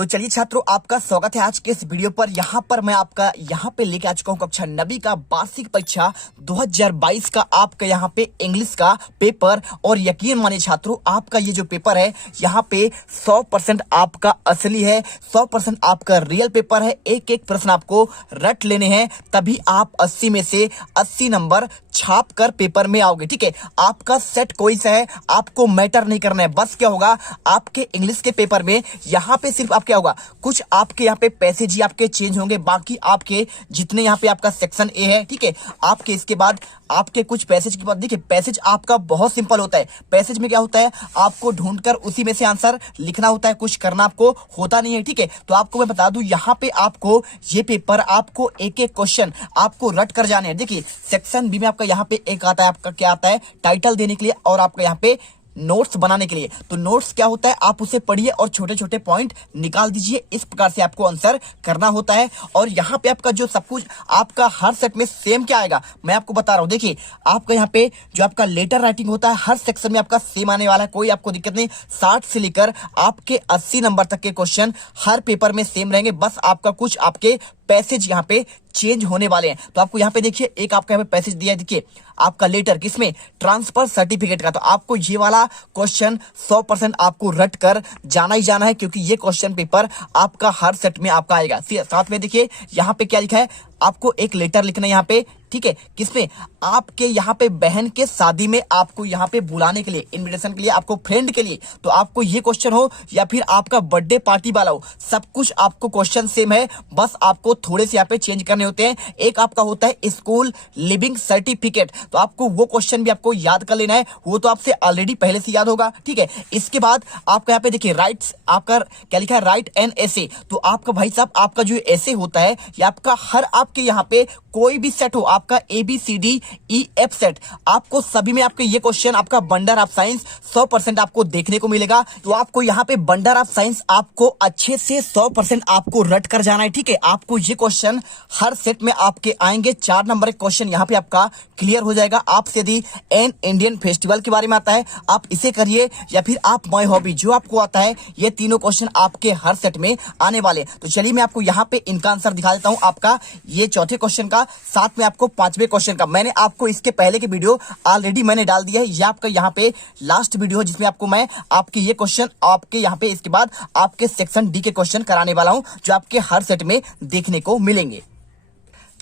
तो चलिए छात्रों, आपका स्वागत है आज के इस वीडियो पर। यहाँ पर मैं आपका यहाँ पे लेके आ चुका हूँ कक्षा 9वीं का वार्षिक परीक्षा 2022 का आपका यहाँ पे इंग्लिश का पेपर। और यकीन मानिए छात्रों, आपका ये जो पेपर है यहाँ पे 100% आपका असली है, 100% आपका रियल पेपर है। एक एक प्रश्न आपको रट लेने हैं, तभी आप 80 में से 80 नंबर छाप कर पेपर में आओगे। ठीक है, आपका सेट कोई सा है, आपको मैटर नहीं करना है। बस क्या होगा, आपके इंग्लिश के पेपर में यहाँ पे सिर्फ आप क्या होगा, कुछ आपके यहाँ पे पैसेज ही आपके चेंज होंगे, बाकी आपके जितने यहाँ पे आपका सेक्शन ए है, ठीक है, आपके इसके बाद आपके कुछ पैसेज के बाद देखिए, पैसेज आपका बहुत सिंपल होता है। पैसेज में क्या होता है, आपको ढूंढकर उसी में से आंसर लिखना होता है, कुछ करना आपको होता नहीं है। ठीक है, तो आपको मैं बता दूं, यहाँ पे आपको ये पेपर आपको एक एक क्वेश्चन आपको रट कर जाने हैं। देखिए, सेक्शन बी में आपका यहाँ पे एक आता है, आपका क्या आता है, टाइटल देने के लिए और आपका यहाँ पे नोट्स बनाने के लिए। तो नोट्स क्या होता है, आप उसे पढ़िए और छोटे छोटे पॉइंट निकाल दीजिए। इस प्रकार से आपको आंसर करना होता है। और यहाँ पे आपका जो सब कुछ आपका हर सेट में सेम क्या आएगा, मैं आपको बता रहा हूँ। देखिए, आपका यहाँ पे जो आपका लेटर राइटिंग होता है हर सेक्शन में आपका सेम आने वाला है, कोई आपको दिक्कत नहीं। 60 से लेकर आपके 80 नंबर तक के क्वेश्चन हर पेपर में सेम रहेंगे। बस आपका कुछ आपके पैसेज यहाँ पे चेंज होने वाले हैं। तो आपको यहाँ पे देखिए, एक आपका यहाँ पे पैसेज दिया है, देखिए आपका लेटर किसमें, ट्रांसफर सर्टिफिकेट का। तो आपको ये वाला क्वेश्चन 100% आपको रट कर जाना ही जाना है, क्योंकि ये क्वेश्चन पेपर आपका हर सेट में आपका आएगा। साथ में देखिए यहाँ पे क्या लिखा है, आपको एक लेटर लिखना है यहाँ पे, ठीक है, किसमें, आपके यहाँ पे बहन के शादी में आपको यहाँ पे बुलाने के लिए, इनविटेशन के लिए, आपको फ्रेंड के लिए। तो आपको ये क्वेश्चन हो या फिर आपका बर्थडे पार्टी वाला हो, सब कुछ आपको क्वेश्चन सेम है, बस आपको थोड़े से यहाँ पे चेंज करने होते हैं। एक आपका होता है स्कूल लिविंग सर्टिफिकेट, तो आपको वो क्वेश्चन भी आपको याद कर लेना है, वो तो आपसे ऑलरेडी पहले से याद होगा। ठीक है, इसके बाद आपका यहाँ पे देखिए राइट्स, आपका क्या लिखा है, राइट एन ऐसे। तो आपका भाई साहब, आपका जो ऐसे होता है, या आपका हर आपके यहाँ पे कोई भी सेट हो, आपका ABCDEF सेट, आपको सभी में आपके ये क्वेश्चन, आपका बंडर ऑफ साइंस 100% आपको देखने को मिलेगा। तो आपको यहाँ पे बंडर ऑफ साइंस आपको अच्छे से 100% आपको रट कर जाना है। ठीक है, आपको ये क्वेश्चन हर सेट में आपके आएंगे। 4 नंबर क्वेश्चन यहाँ पे आपका क्लियर हो जाएगा। आपसे यदि एन इंडियन फेस्टिवल के बारे में आता है, आप इसे करिए, या फिर आप माय हॉबी जो आपको आता है, ये तीनों क्वेश्चन आपके हर सेट में आने वाले। तो चलिए मैं आपको यहाँ पे इनका आंसर दिखा देता हूँ। आपका ये चौथे क्वेश्चन का, साथ में आपको 5वें क्वेश्चन का, मैंने आपको इसके पहले के वीडियो ऑलरेडी मैंने डाल दिया है। ये आपका यहाँ पे लास्ट वीडियो है, जिसमें आपको मैं आपके ये क्वेश्चन, आपके यहाँ पे इसके बाद आपके सेक्शन डी के क्वेश्चन कराने वाला हूँ, जो आपके हर सेट में देखने को मिलेंगे।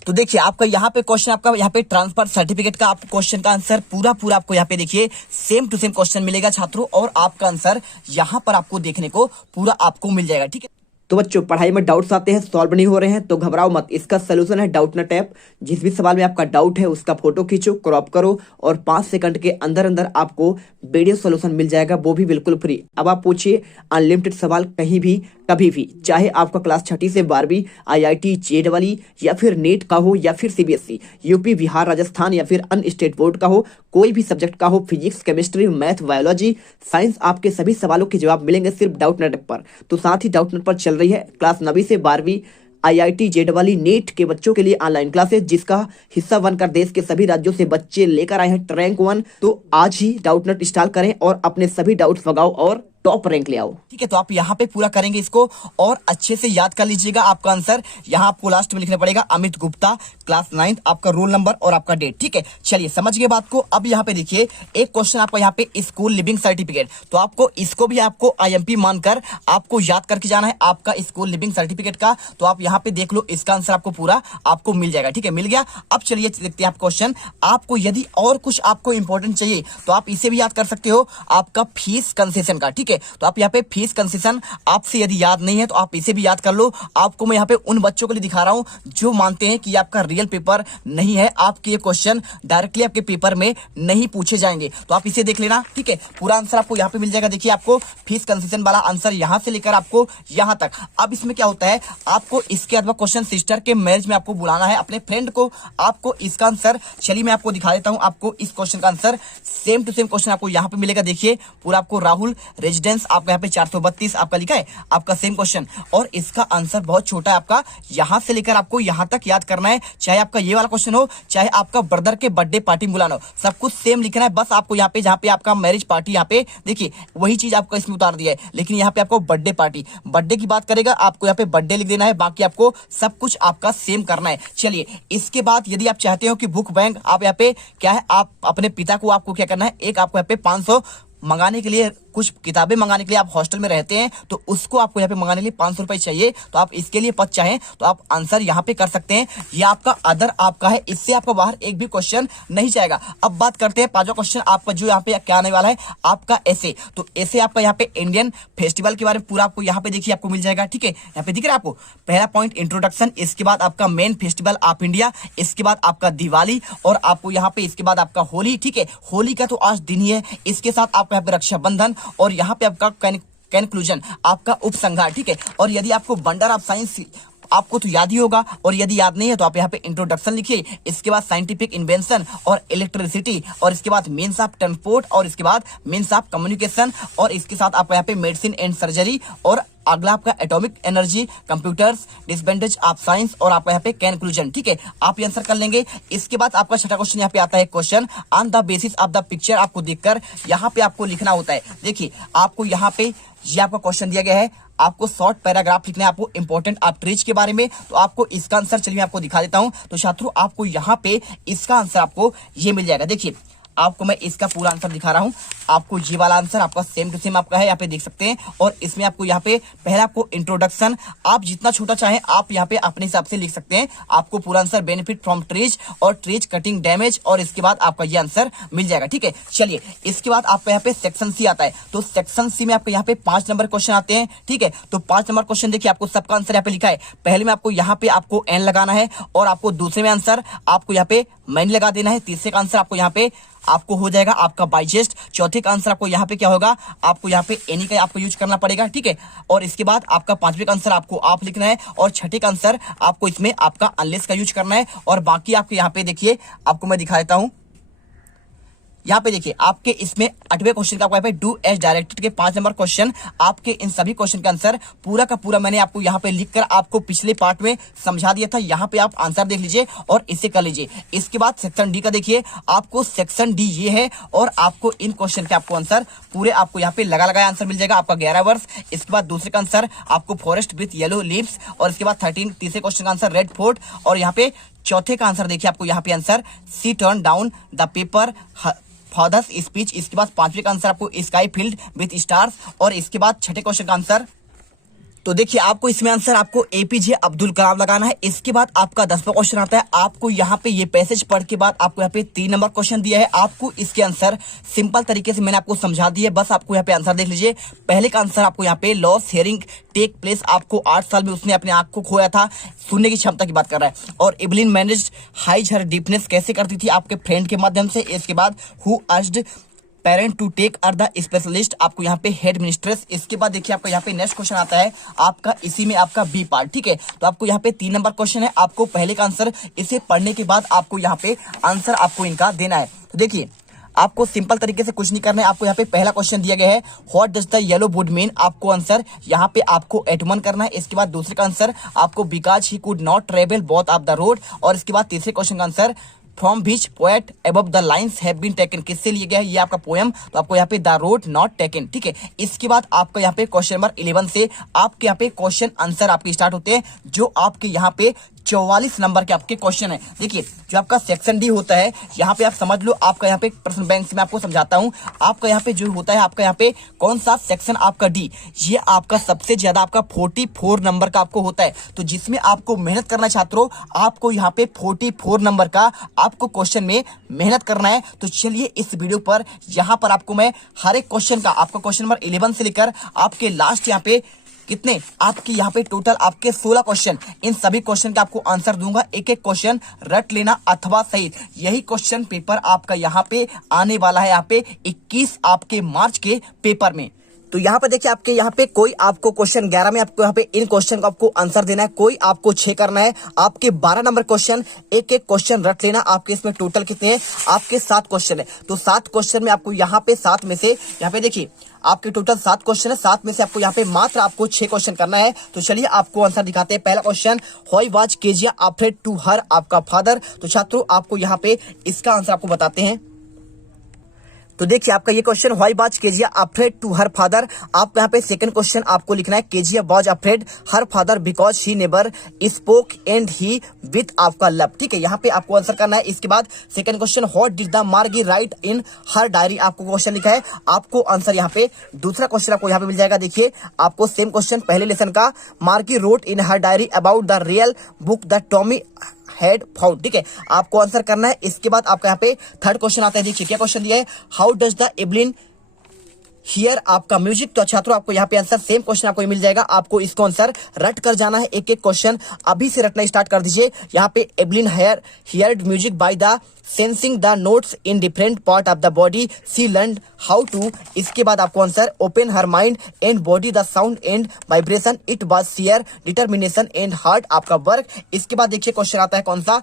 तो देखिए, आपका यहाँ पे क्वेश्चन, आपका यहाँ पे ट्रांसफर सर्टिफिकेट का आपको क्वेश्चन का आंसर पूरा आपको यहाँ पे देखिए सेम टू सेम क्वेश्चन मिलेगा छात्रों, और आपका आंसर यहाँ पर आपको देखने को पूरा आपको मिल जाएगा। ठीक है, तो बच्चों, पढ़ाई में डाउट्स आते हैं, सॉल्व नहीं हो रहे हैं, तो घबराओ मत। इसका सोल्यूशन है डाउटनेट ऐप। जिस भी सवाल में आपका डाउट है उसका फोटो खींचो, क्रॉप करो, और 5 सेकंड के अंदर अंदर आपको वीडियो सोल्यूशन मिल जाएगा, वो भी बिल्कुल फ्री। अब आप पूछिए अनलिमिटेड सवाल, कहीं भी कभी भी, चाहे आपका क्लास 6ठी से 12वीं IIT JEE या फिर नेट का हो, या फिर CBSE, यूपी, बिहार, राजस्थान, या फिर अन्य स्टेट बोर्ड का हो, कोई भी सब्जेक्ट का हो, physics, chemistry, math, biology, science, आपके सभी सवालों के जवाब मिलेंगे सिर्फ डाउटनेट ऐप पर। तो साथ ही डाउटनेट पर चल रही है क्लास 9वीं से 12वीं IIT JEE नेट के बच्चों के लिए ऑनलाइन क्लासेस, जिसका हिस्सा बनकर देश के सभी राज्यों से बच्चे लेकर आए हैं रैंक 1। तो आज ही डाउटनेट इंस्टॉल करें और अपने सभी डाउट्स भगाओ और टॉप रैंक ले आओ। ठीक है, तो आप यहाँ पे पूरा करेंगे इसको, और अच्छे से याद कर लीजिएगा आपका आंसर। यहाँ आपको लास्ट में लिखना पड़ेगा अमित गुप्ता, क्लास 9th, आपका रोल नंबर और आपका डेट। ठीक है, चलिए समझ गए बात को। अब यहाँ पे देखिए, एक क्वेश्चन आपका यहाँ पे स्कूल लिविंग सर्टिफिकेट, तो आपको इसको भी आपको IMP मानकर आपको याद करके जाना है, आपका स्कूल लिविंग सर्टिफिकेट का। तो आप यहाँ पे देख लो, इसका आंसर आपको पूरा आपको मिल जाएगा। ठीक है, मिल गया। अब चलिए देखते हैं आप क्वेश्चन। आपको यदि और कुछ आपको इंपॉर्टेंट चाहिए तो आप इसे भी याद कर सकते हो, आपका फीस कंसेशन का। ठीक है, तो आप यहाँ पे फीस कंसेशन आपसे यदि याद नहीं है तो आप इसे भी याद कर लो। आपको मैं यहाँ पे उन बच्चों के लिए दिखा रहा हूँ जो मानते हैं कि आपका रियल पेपर नहीं है, आपके ये क्वेश्चन डायरेक्टली आपके पेपर में नहीं पूछे जाएंगे। तो आप इसे देख लेना। ठीक है, पूरा आंसर आपको यहाँ पे मिल जाएगा। देखिए, आपको फीस कंसेशन वाला आंसर यहाँ से लेकर आपको यहाँ तक। अब इसमें क्या होता है, आपको इसके अलावा क्वेश्चन सिस्टर के मैरिज में आपको बुलाना है अपने फ्रेंड को, आपको इसका आंसर, चलिए मैं आपको दिखा देता हूँ। आपको इस क्वेश्चन का answer same to same question आपको यहाँ पे मिलेगा। देखिए, पूरा आपको राहुल रेजिडेंट रेजिडेंस आपका यहाँ पे 432 आपका लिखा है आपका सेम क्वेश्चन। और इसका आंसर बहुत छोटा है आपका, यहां से लेकर आपको यहां तक याद करना है, चाहे आपका ये वाला क्वेश्चन हो, चाहे आपका ब्रदर के बर्थडे पार्टी बुलाना हो, सब कुछ सेम लिखना है। बस आपको यहाँ पे जहाँ पे आपका मैरिज पार्टी, यहाँ पे देखिए वही चीज आपको इसमें उतार दिया है, लेकिन यहाँ पे आपको बर्थडे पार्टी, बर्थडे की बात करेगा आपको यहाँ पे बर्थडे लिख देना है, बाकी आपको सब कुछ आपका सेम करना है। चलिए इसके बाद यदि आप चाहते हो कि बुक बैंक आप यहाँ पे क्या है, आप अपने पिता को आपको क्या करना है, एक आपको यहाँ पे 500 मंगाने के लिए, कुछ किताबें मंगाने के लिए, आप हॉस्टल में रहते हैं तो उसको आपको यहाँ पे मंगाने के लिए 500 रुपए चाहिए, तो आप इसके लिए पद चाहें तो आप आंसर यहाँ पे कर सकते हैं। ये आपका अदर आपका है, इससे आपका बाहर एक भी क्वेश्चन नहीं जाएगा। अब बात करते हैं पांचवा क्वेश्चन आपका जो यहाँ पे क्या आने वाला है आपका ऐसे। तो ऐसे आपका यहाँ पे इंडियन फेस्टिवल के बारे में पूरा आपको यहाँ पे देखिए आपको मिल जाएगा, ठीक है। यहाँ पे दिख रहा है आपको पहला पॉइंट इंट्रोडक्शन, इसके बाद आपका मेन फेस्टिवल ऑफ इंडिया, इसके बाद आपका दिवाली, और आपको यहाँ पे इसके बाद आपका होली, ठीक है। होली का तो आज दिन ही है, इसके साथ आपका यहाँ पे रक्षाबंधन, और यहाँ पे आपका कंक्लूजन आपका उपसंहार, ठीक है। और यदि आपको वंडर ऑफ साइंस आपको तो याद ही होगा, और यदि याद नहीं है तो आप यहाँ पे इंट्रोडक्शन लिखिए, इसके बाद साइंटिफिक इन्वेंशन और इलेक्ट्रिसिटी, और इसके बाद मीन्स ऑफ ट्रांसपोर्ट, और इसके बाद मीन्स ऑफ कम्युनिकेशन, और इसके साथ आपको यहाँ पे मेडिसिन एंड सर्जरी, और अगला आपका atomic energy, computers, disadvantage of science, और आपका यहाँ पे कंक्लूजन, ठीक है। आप ये आंसर कर लेंगे। इसके बाद आपका छठा क्वेश्चन यहाँ पे आता है, question on the basis of the picture, आपको देखकर यहाँ पे आपको लिखना होता है। देखिए आपको यहाँ पे ये आपका क्वेश्चन दिया गया है, आपको शॉर्ट पैराग्राफ लिखना है, आपको इंपॉर्टेंट आप ट्रीज के बारे में, तो आपको इसका आंसर चलिए मैं आपको दिखा देता हूं। तो छात्रों आपको यहाँ पे इसका आंसर आपको ये मिल जाएगा। देखिए आपको मैं इसका पूरा आंसर दिखा रहा हूं, आपको ये वाला आंसर आपका सेम टू सेम आपका है, यहाँ पे देख सकते हैं। और इसमें आपको यहाँ पे पहला आपको इंट्रोडक्शन, आप जितना छोटा चाहें आप यहाँ पे अपने हिसाब से लिख सकते हैं। आपको पूरा आंसर बेनिफिट फ्रॉम ट्रीज और ट्रीज कटिंग डैमेज, और इसके बाद आपका ये आंसर मिल जाएगा, ठीक है। चलिए इसके बाद आपका यहाँ पे सेक्शन सी आता है। तो सेक्शन सी में आपको यहाँ पे 5 नंबर क्वेश्चन आते हैं, ठीक है। तो 5 नंबर क्वेश्चन देखिए आपको सबका आंसर यहाँ पे लिखा है। पहले में आपको यहाँ पे आपको एन लगाना है, और आपको दूसरे में आंसर आपको यहाँ पे मैन लगा देना है, तीसरे का आंसर आपको यहाँ पे आपको हो जाएगा आपका बाइजेस्ट, चौथे का आंसर आपको यहाँ पे क्या होगा, आपको यहाँ पे एनी का आपको यूज करना पड़ेगा, ठीक है। और इसके बाद आपका पांचवे का आंसर आपको आप लिखना है, और छठे का आंसर आपको इसमें आपका अनलेस का यूज करना है। और बाकी आपके यहाँ पे देखिए आपको मैं दिखा देता हूं, यहाँ पे देखिए आपके इसमें 8वें क्वेश्चन का आपको यहाँ पे डू एज डायरेक्टेड के 5 नंबर क्वेश्चन, आपके इन सभी क्वेश्चन का आंसर पूरा का पूरा मैंने आपको यहाँ पे लिखकर आपको पिछले पार्ट में समझा दिया था। यहाँ पे आप आंसर देख लीजिए और इसे कर लीजिए। इसके बाद सेक्शन डी का देखिए, आपको सेक्शन डी ये है, और आपको इन क्वेश्चन के आपको आंसर पूरे आपको यहाँ पे लगा लगाया आंसर मिल जाएगा आपका 11 वर्ष। इसके बाद दूसरे का आंसर आपको फॉरेस्ट विथ येलो लीव्स, और इसके बाद 13 तीसरे क्वेश्चन का आंसर रेड फोर्ट, और यहाँ पे चौथे का आंसर देखिए आपको यहाँ पे answer C turn down the paper father's speech. इसके बाद पांचवे का आंसर आपको स्काई फील्ड विथ स्टार्स, और इसके बाद छठे क्वेश्चन का आंसर, तो देखिए आपको इसमें आंसर आपको एपीजे अब्दुल कलाम लगाना है। इसके बाद आपका 10वां क्वेश्चन आता है, आपको यहाँ पे ये पैसेज पढ़ के बाद आपको यहाँ पे 3 नंबर क्वेश्चन दिया है, आपको इसके आंसर सिंपल तरीके से मैंने आपको समझा दिए, बस आपको यहाँ पे आंसर देख लीजिए। पहले का आंसर आपको यहाँ पे लॉस हियरिंग टेक प्लेस, आपको 8 साल में उसने अपने आंख को खोया था, सुनने की क्षमता की बात कर रहा है। और एवलिन मैनेज हाइज हर डीपनेस, कैसे करती थी, आपके फ्रेंड के माध्यम से। इसके बाद who urged parent to take are the specialist, आपको यहाँ पे हेड मिनिस्ट्रेस। इसके बाद देखिए आपका यहाँ पे नेक्स्ट क्वेश्चन आता है आपका इसी में आपका बी पार्ट, ठीक है। तो आपको यहाँ पे 3 नंबर क्वेश्चन है, आपको पहले का आंसर इसे पढ़ने के बाद आपको यहाँ पे आंसर आपको इनका देना है। तो देखिए आपको सिंपल तरीके से कुछ नहीं करना है, आपको यहाँ पे पहला क्वेश्चन दिया गया है what does the yellow would mean, आपको आंसर यहाँ पे आपको एटमन करना है। इसके बाद दूसरे का आंसर आपको because he could not travel both of the road, और इसके बाद तीसरे क्वेश्चन का answer from which poet above the lines have been taken, किससे लिया गया है ये आपका पोएम, तो आपको यहाँ पे द रोड नॉट टेकन, ठीक है। इसके बाद आपका यहाँ पे क्वेश्चन नंबर 11 से आपके यहाँ पे क्वेश्चन आंसर आपके स्टार्ट होते हैं, जो आपके यहाँ पे 44 नंबर के आपके क्वेश्चन है। देखिए जो आपका सेक्शन डी होता है, यहाँ पे आप समझ लो, आपका यहाँ पे प्रश्न बैंक से मैं आपको समझाता हूँ, आपका यहाँ पे जो होता है, आपका यहाँ पे कौन सा सेक्शन आपका डी, ये आपका सबसे ज्यादा आपका 44 नंबर का आपको होता है। तो जिसमें आपको मेहनत करना है छात्रों, आपको यहाँ पे 44 नंबर का आपको क्वेश्चन में मेहनत करना है। तो चलिए इस वीडियो पर यहाँ पर आपको मैं हर एक क्वेश्चन का, आपका क्वेश्चन नंबर 11 से लेकर आपके लास्ट यहाँ पे कितने आपके यहाँ पे टोटल आपके 16 क्वेश्चन, इन सभी क्वेश्चन का आपको आंसर दूंगा। एक एक क्वेश्चन रट लेना अथवा सही, यही क्वेश्चन पेपर आपका यहाँ पे आने वाला है, यहाँ पे 21 आपके मार्च के पेपर में। तो यहाँ पे देखिए आपके यहाँ पे कोई आपको क्वेश्चन 11 में आपको यहाँ पे इन क्वेश्चन का आपको आंसर देना है, कोई आपको 6 करना है। आपके 12 नंबर क्वेश्चन, एक एक क्वेश्चन रट लेना। आपके इसमें टोटल कितने हैं, आपके 7 क्वेश्चन है। तो 7 क्वेश्चन में आपको यहाँ पे 7 में से यहाँ पे देखिए आपके टोटल 7 क्वेश्चन है, 7 में से आपको यहाँ पे मात्र आपको 6 क्वेश्चन करना है। तो चलिए आपको आंसर दिखाते हैं। पहला question, why was Kezia afraid to her आपका फादर। तो छात्रों आपको यहाँ पे इसका आंसर आपको बताते हैं। तो देखिए आपका ये question, why was Kezia afraid to her father. आपको यहाँ पे सेकंड क्वेश्चन आपको लिखना है, Kezia was afraid her father because he never spoke and he with आपका लव। ठीक है, यहाँ पे आपको आंसर करना है। इसके बाद second question, what did the मार्गी राइट इन हर डायरी। आपको क्वेश्चन लिखा है, आपको आंसर यहाँ पे दूसरा क्वेश्चन आपको यहाँ पे मिल जाएगा। देखिए आपको सेम क्वेश्चन पहले लेसन का, मार्गी wrote in her diary about the real book the Tommy head found. ठीक है, आपको आंसर करना है। इसके बाद आपका यहाँ पे थर्ड क्वेश्चन आता है। देखिए क्या क्वेश्चन दिया है, हाउ डज द एब्लिन हियर आपका म्यूजिक। तो छात्रों आपको यहाँ पे आंसर सेम क्वेश्चन आपको मिल जाएगा। आपको इसको आंसर रट कर जाना है, एक एक क्वेश्चन अभी से रटना स्टार्ट कर दीजिए। यहाँ पे Evelyn heard music by the sensing the notes in different part of the body see learn how to. इसके बाद आपको answer, open her mind and body the sound and vibration it was sheer determination and hard आपका work. इसके बाद देखिए question आता है कौन सा,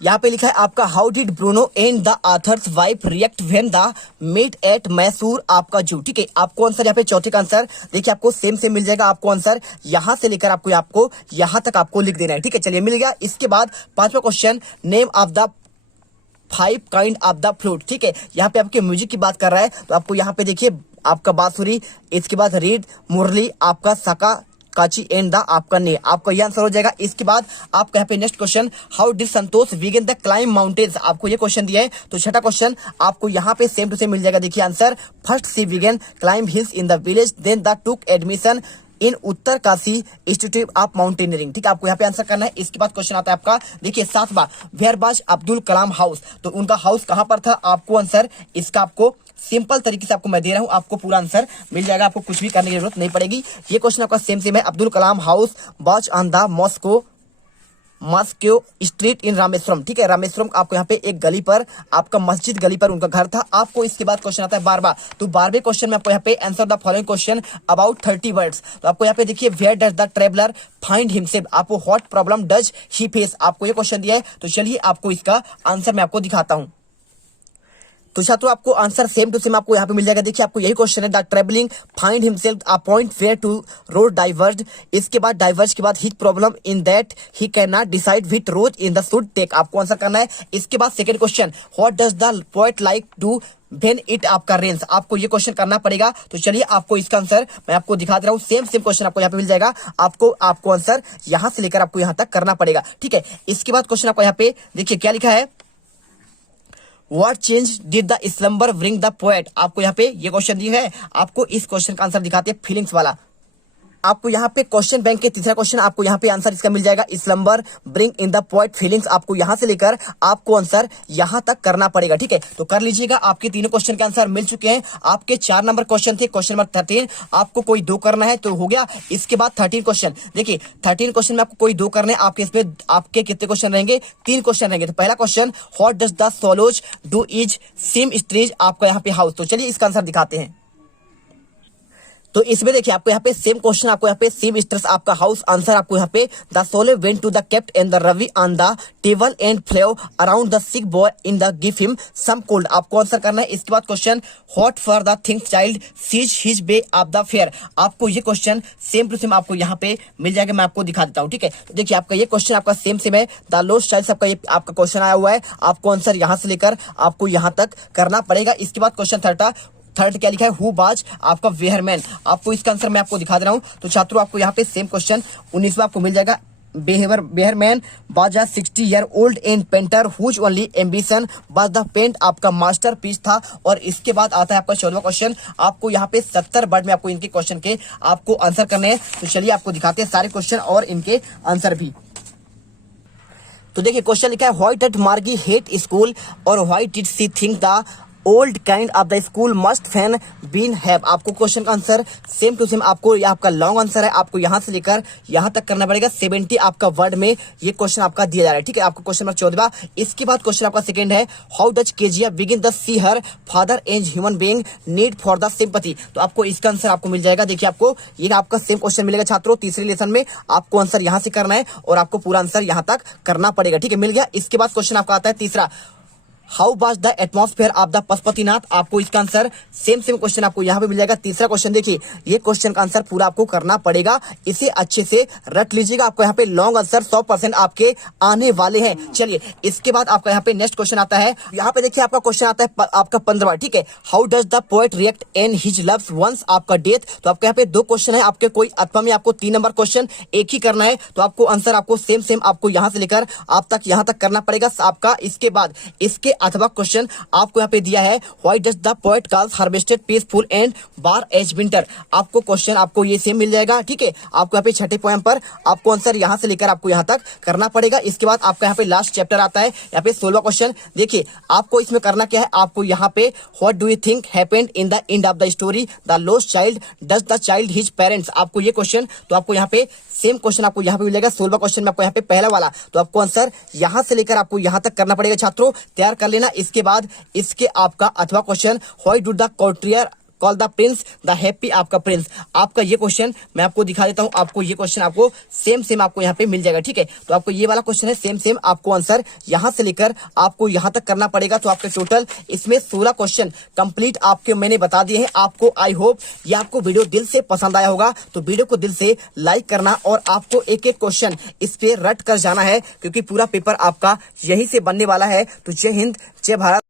यहाँ पे लिखा है आपका, how did Bruno and the author's wife react when the meet at Mysore आपका जू। ठीक है, आपको आंसर यहाँ पे चौथे का आंसर देखिए आपको सेम मिल जाएगा। आपको आंसर यहाँ से लेकर आपको यहाँ तक आपको लिख देना है। ठीक है, चलिए मिल गया। इसके बाद पांचवा question, name of the 5 kind of the flute. ठीक है, यहाँ पे आपके म्यूजिक की बात कर रहा है। तो आपको यहाँ पे देखिए आपका बांसुरी, इसके बाद रीड, मुरली, आपका सका, काची एंड द आपका ने, आपका ये आंसर हो जाएगा। इसके बाद आपका यहाँ पे next question, how did Santosh begin the climb mountains. आपको ये क्वेश्चन दिया है। तो छठा क्वेश्चन आपको यहाँ पे सेम टू सेम मिल जाएगा। देखिए answer, first she begin climb hills in the village then the took admission in Uttarkashi institute of mountaineering. ठीक है, आपको यहाँ पे आंसर करना है। इसके बाद क्वेश्चन आता है आपका, देखिए 7वां, where was Abdul Kalam house. तो उनका हाउस कहां पर था। आपको आंसर इसका आपको सिंपल तरीके से आपको मैं दे रहा हूं, आपको पूरा आंसर मिल जाएगा, आपको कुछ भी करने की जरूरत नहीं पड़ेगी। ये क्वेश्चन आपका सेम है। Abdul Kalam house was on the mosque street in Rameswaram. ठीक है, रामेश्वरम आपको यहाँ पे एक गली पर, आपका मस्जिद गली पर उनका घर था। आपको इसके बाद क्वेश्चन आता है 12वां। तो 12वें क्वेश्चन में आपको यहाँ पे answer the following question about 30 words. तो आपको यहाँ पे देखिए, where does the traveller find himself. आपको what problem does he face, आपको ये क्वेश्चन दिया है। तो चलिए आपको इसका आंसर मैं आपको दिखाता हूँ। तो छात्रों आपको आंसर सेम टू सेम आपको यहाँ पे मिल जाएगा। देखिए आपको यही क्वेश्चन है, the travelling find himself a point where two road diverge. इसके बाद डाइवर्ज के बाद his problem in that he can not decide which road in the should take, आपको आंसर करना है। इसके बाद second question, what does the poet like to when it आपका रेन्स, आपको ये क्वेश्चन करना पड़ेगा। तो चलिए आपको इसका आंसर मैं आपको दिखा दे रहा हूँ। सेम क्वेश्चन आपको यहाँ पे मिल जाएगा। आपको आंसर यहाँ से लेकर आपको यहाँ तक करना पड़ेगा। ठीक है, इसके बाद क्वेश्चन आपको यहाँ पे देखिए क्या लिखा है, What change did the slumber bring the poet। आपको यहाँ पे ये क्वेश्चन दिया है। आपको इस क्वेश्चन का आंसर दिखाते हैं, फीलिंग्स वाला। आपको यहाँ पे क्वेश्चन बैंक के तीसरा क्वेश्चन आपको यहाँ पे आंसर इसका मिल जाएगा, slumber bring in the poet feelings. आपको यहाँ से लेकर आपको आंसर यहाँ तक करना पड़ेगा। ठीक है, तो कर लीजिएगा। आपके तीनों क्वेश्चन के आंसर मिल चुके हैं। आपके 4 नंबर क्वेश्चन थे, क्वेश्चन नंबर 13 आपको कोई 2 करना है तो हो गया। इसके बाद 13 क्वेश्चन, देखिए 13 क्वेश्चन में आपको कोई 2 करने हैं। आपके इसमें आपके कितने क्वेश्चन रहेंगे, 3 क्वेश्चन रहेंगे। तो पहला question, what does the solos do is sim streets, आपका यहाँ पे हाउस। तो चलिए इसका आंसर दिखाते हैं। तो इसमें देखिए आपको यहाँ पे सेम क्वेश्चन, आपको यहाँ पे सेम स्ट्रेस आपका हाउस, आंसर आपको यहाँ पे, the sole went to the kept and the Ravi on the table and flew around the sick boy in the give him some cold, आपको आंसर करना है। इसके बाद question, what for the things child sees his bay of the fair, आपको ये question same to same आपको यहाँ पे मिल जाएगा। मैं आपको दिखा देता हूँ। ठीक है, तो देखिए आपका ये क्वेश्चन आपका सेम है। द लोस्ट चाइल्ड आपका ये आपका क्वेश्चन आया हुआ है। आपको आंसर यहाँ से लेकर आपको यहाँ तक करना पड़ेगा। इसके बाद क्वेश्चन थर्ड क्या लिखा है, हु बाज, आपका वेहरमैन, आपको इसका आंसर मैं आपको दिखा दे रहा हूं। तो छात्रों आपको यहाँ पे सेम क्वेश्चन 19वां आपको मिल जाएगा। Behrman was a 60 year old and painter whose only ambition was the paint, आपका मास्टरपीस था। और इसके बाद आता है आपका 14वां क्वेश्चन। आपको यहाँ पे 70 वर्ड में आपको इनके क्वेश्चन के आपको आंसर करने हैं। तो चलिए आपको दिखाते हैं सारे क्वेश्चन और इनके आंसर भी। तो देखिए क्वेश्चन लिखा है, why did Margie hate school और why did she think the old kind of the school must fun been have, आपको क्वेश्चन का आंसर सेम टू सेम आपको, ये आपका लॉन्ग आंसर है, आपको यहां से लेकर यहां तक करना पड़ेगा। 70 आपका वर्ड में ये क्वेश्चन आपका दिया जा रहा है। ठीक है, आपको क्वेश्चन नंबर 14वां। इसके बाद क्वेश्चन आपका सेकंड है, how does Kezia begin the see her father as human being need for the sympathy, तो आपको इसका आंसर आपको मिल जाएगा। देखिए आपको ये आपका सेम क्वेश्चन मिलेगा छात्रों तीसरे लेसन में। आपको आंसर यहां से करना है और आपको पूरा आंसर यहां तक करना पड़ेगा। ठीक है, मिल गया। इसके बाद क्वेश्चन आपका आता है तीसरा, how was the atmosphere of the Pashupatinath. आपको इसका आंसर सेम क्वेश्चन आपको यहाँ पे मिल जाएगा। तीसरा क्वेश्चन देखिए, ये क्वेश्चन का आंसर पूरा आपको करना पड़ेगा, इसे अच्छे से रट लीजिएगा। आपको यहाँ पे लॉन्ग आंसर 100% आपके आने वाले हैं। चलिए इसके बाद आपका यहाँ पे नेक्स्ट क्वेश्चन आता है। यहाँ पे देखिए आपका क्वेश्चन आता है आपका 15वां, ठीक है। How does the poet react in his loves once आपका डेथ। तो आपके यहाँ पे 2 क्वेश्चन है आपके, कोई अथवा में आपको 3 नंबर क्वेश्चन एक ही करना है। तो आपको आंसर आपको सेम आपको यहाँ से लेकर आप तक यहाँ तक करना पड़ेगा आपका। इसके बाद इसके अथवा क्वेश्चन आपको यहाँ पे दिया है, why does the poet calls harvested peaceful and bare as winter. आपको क्वेश्चन आपको ये सेम मिल जाएगा, ठीक है। आपको यहाँ पे छठे पॉइंट पर आपको आंसर यहाँ से लेकर आपको यहाँ तक करना पड़ेगा। इसके बाद आपका यहाँ पे लास्ट चैप्टर आता है, यहाँ पे 16वां क्वेश्चन। देखिए आपको इसमें करना क्या है, आपको यहाँ पे what do you think happened in the end of the story the lost child does the child his parents. आपको ये क्वेश्चन, तो आपको यहाँ पे सेम क्वेश्चन आपको यहाँ पे मिल जाएगा। 16वां क्वेश्चन में आपको यहाँ पे पहला वाला, तो आपको आंसर यहाँ से लेकर आपको यहाँ तक करना पड़ेगा। छात्रों तैयार कर लेना। इसके बाद इसके आपका अथवा question, why do the courtier call the Prince the happy आपका प्रिंस। आपका ये क्वेश्चन मैं आपको दिखा देता हूं। आपको ये क्वेश्चन आपको सेम आपको यहाँ पे मिल जाएगा, ठीक है। तो आपको ये वाला क्वेश्चन है सेम आपको आंसर यहाँ से लेकर आपको यहाँ तक करना पड़ेगा। तो आपके टोटल इसमें 16 क्वेश्चन कंप्लीट आपके मैंने बता दिए हैं आपको। आई होप ये आपको वीडियो दिल से पसंद आया होगा। तो वीडियो को दिल से लाइक करना और आपको एक क्वेश्चन इस पे रट कर जाना है, क्योंकि पूरा पेपर आपका यही से बनने वाला है। तो जय हिंद, जय भारत।